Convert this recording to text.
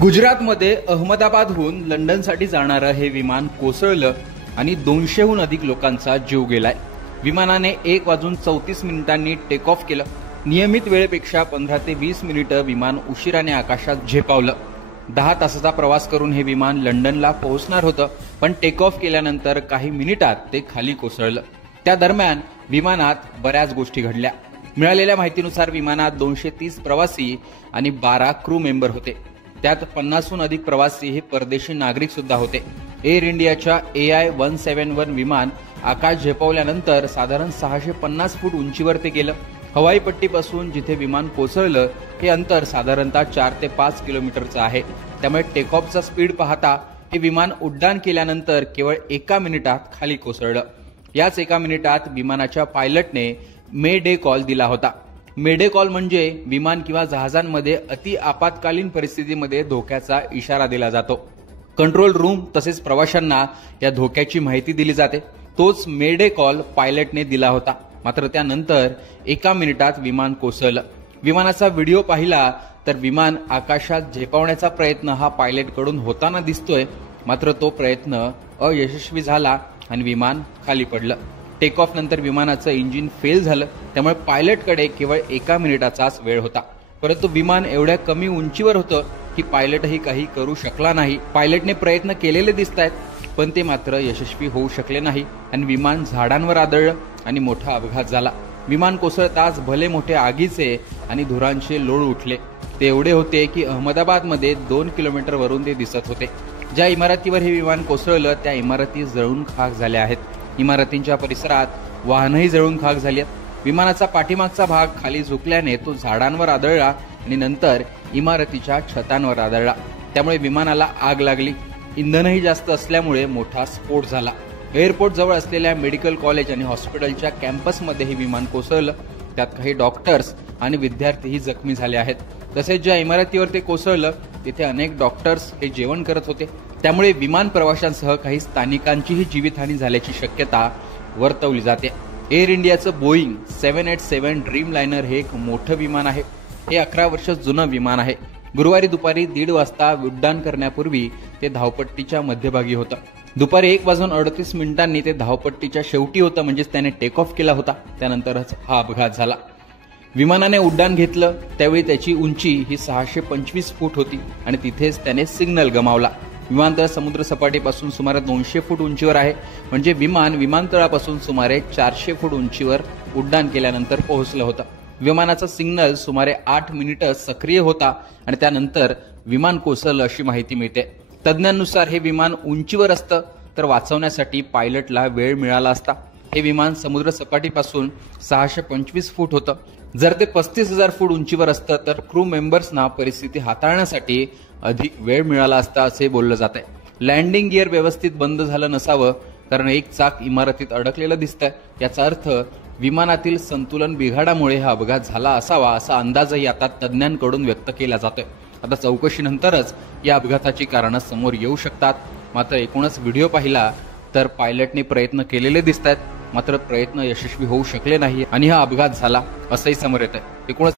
गुजरातमध्ये अहमदाबादहून लंडनसाठी जाणारं हे विमान कोसळलं आणि 200हून अधिक लोकांचा जीव गेलाय। विमानाने 1:34 टेक ऑफ केलं। नियमित वेळेपेक्षा 15 ते 20 मिनिटं विमान उशिराने आकाशात झेपावलं। 10 तासाचा प्रवास करून हे विमान लंडनला पोहोचणार होतं, पण टेक ऑफ केल्यानंतर काही मिनिटात ते खाली कोसळलं। त्या दरम्यान विमानात बऱ्याच गोष्टी घडल्या। मिळालेल्या माहितीनुसार विमानात 230 प्रवासी आणि 12 क्रू मेंबर होते। त्यात 50हून अधिक प्रवासी हे परदेशी नागरिक सुद्धा होते। एअर इंडियाच्या AI-171 विमान आकाश झेपावल्यानंतर साधारण 650 फूट उंचीवर ते गेलं। हवाई पट्टीपासून जिथे विमान कोसळलं हे अंतर साधारणतः 4 ते 5 किलोमीटरचं आहे। त्यामुळे टेक ऑफचा स्पीड पाहता हे विमान उड्डाण केल्यानंतर केवळ 1 मिनिटात खाली कोसळलं। याच 1 मिनिटात विमानाच्या पायलटने मे डे कॉल दिला होता। मेडे कॉल म्हणजे विमान किंवा जहाजांमध्ये अति आपत्कालीन परिस्थितीमध्ये धोक्याचा इशारा दिला जातो। कंट्रोल रूम तसेच प्रवाशांना या धोक्याची माहिती दिली जाते। तोच मेडे कॉल पायलटने दिला होता। मात्र त्यानंतर 1 मिनिटात विमान कोसळलं। विमानाचा व्हिडिओ पाहिला तर विमान आकाशात झेपावण्याचा प्रयत्न हा पायलटकडून होताना दिसतोय, मात्र तो प्रयत्न अयशस्वी झाला आणि विमान खाली पडलं। टेक ऑफ नंतर विमानाचं इंजिन फेल झालं, त्यामुळे पायलटकडे केवळ 1 मिनिटाचाच वेळ होता। परंतु विमान एवढ्या कमी उंचीवर होतं की पायलटही काही करू शकला नाही। पायलटने प्रयत्न केलेले दिसतायत, पण ते मात्र यशस्वी होऊ शकले नाही आणि विमान झाडांवर आदळलं आणि मोठा अपघात झाला। विमान कोसळताच भले मोठे आगीचे आणि धुरांचे लोळ उठले। ते एवढे होते की अहमदाबादमध्ये 2 किलोमीटरवरून ते दिसत होते। ज्या इमारतीवर हे विमान कोसळलं त्या इमारती जळून खाक झाल्या आहेत। इमारतींच्या परिसरात वाहनही जळून खाक झाली आहेत। विमानाचा पाठीमागचा भाग खाली झुकल्याने तो झाडांवर आदळला आणि नंतर इमारतीच्या छतांवर आदळला। त्यामुळे विमानाला आग लागली। इंधनही जास्त असल्यामुळे मोठा स्फोट झाला। एअरपोर्ट जवळ असलेल्या मेडिकल कॉलेज आणि हॉस्पिटलच्या कॅम्पसमध्ये हे विमान कोसळलं। त्यात काही डॉक्टर्स आणि विद्यार्थीही जखमी झाले आहेत। तसेच ज्या इमारतीवर ते कोसळलं तिथे अनेक डॉक्टर्स हे जेवण करत होते। त्यामुळे विमान प्रवाशांसह काही स्थानिकांचीही जीवितहानी झाल्याची शक्यता वर्तवली जाते। एअर इंडियाचं बोईंग 787 ड्रीम लायनर हे एक मोठं विमान आहे। हे 11 वर्ष जुनं विमान आहे। गुरुवारी दुपारी 1:30 वाजता उड्डाण करण्यापूर्वी ते धावपट्टीच्या मध्यभागी होतं। दुपारी 1:38 ते धावपट्टीच्या शेवटी होतं, म्हणजेच त्याने टेक ऑफ केला होता। त्यानंतरच हा अपघात झाला। विमानाने उड्डाण घेतलं त्यावेळी त्याची उंची ही 625 फूट होती आणि तिथेच त्याने सिग्नल गमावला। विमानतळ समुद्र सपाटीपासून सुमारे 200 फूट उंचीवर आहे, म्हणजे विमान विमानतळापासून सुमारे 400 फूट उंचीवर उड्डाण केल्यानंतर पोहोचलं होतं। विमानाचा सिग्नल सुमारे 8 मिनिटं सक्रिय होता आणि त्यानंतर विमान कोसळलं अशी माहिती मिळते। तज्ज्ञांनुसार हे विमान उंचीवर असतं तर वाचवण्यासाठी पायलटला वेळ मिळाला असता। हे विमान समुद्र सपाटीपासून 625 फूट होतं। जर ते 35,000 फूट उंचीवर असतं तर क्रू मेंबर्सना परिस्थिती हाताळण्यासाठी अधिक वेळ मिळाला असता असे बोललं जात आहे। लँडिंग गिअर व्यवस्थित बंद झालं नसावं, कारण एक चाक इमारतीत अडकलेलं दिसतंय। याचा अर्थ विमानातील संतुलन बिघाडामुळे हा अपघात झाला असावा असा अंदाजही आता तज्ज्ञांकडून व्यक्त केला जातोय। आता चौकशीनंतरच या अपघाताची कारणं समोर येऊ शकतात। मात्र एकूणच व्हिडिओ पाहिला तर पायलटने प्रयत्न केलेले दिसतात, मात्र प्रयत्न यशस्वी होऊ शकले नाही आणि हा अपघात झाला असंही समोर येतंय। एकूणच